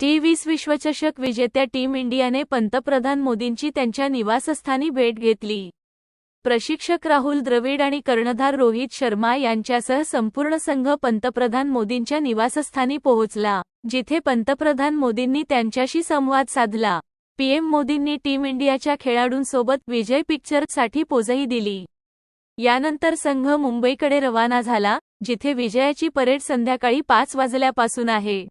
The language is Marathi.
टी20 विश्वचषक विजेत्या टीम इंडियाने पंतप्रधान मोदींची त्यांच्या निवासस्थानी भेट घेतली. प्रशिक्षक राहुल द्रविड आणि कर्णधार रोहित शर्मा यांच्यासह संपूर्ण संघ पंतप्रधान मोदींच्या निवासस्थानी पोहोचला, जिथे पंतप्रधान मोदींनी त्यांच्याशी संवाद साधला. पीएम मोदींनी टीम इंडियाच्या खेळाडूंसोबत विजय पिक्चरसाठी पोजही दिली. यानंतर संघ मुंबईकडे रवाना झाला, जिथे विजयाची परेड संध्याकाळी 5 वाजल्यापासून आहे.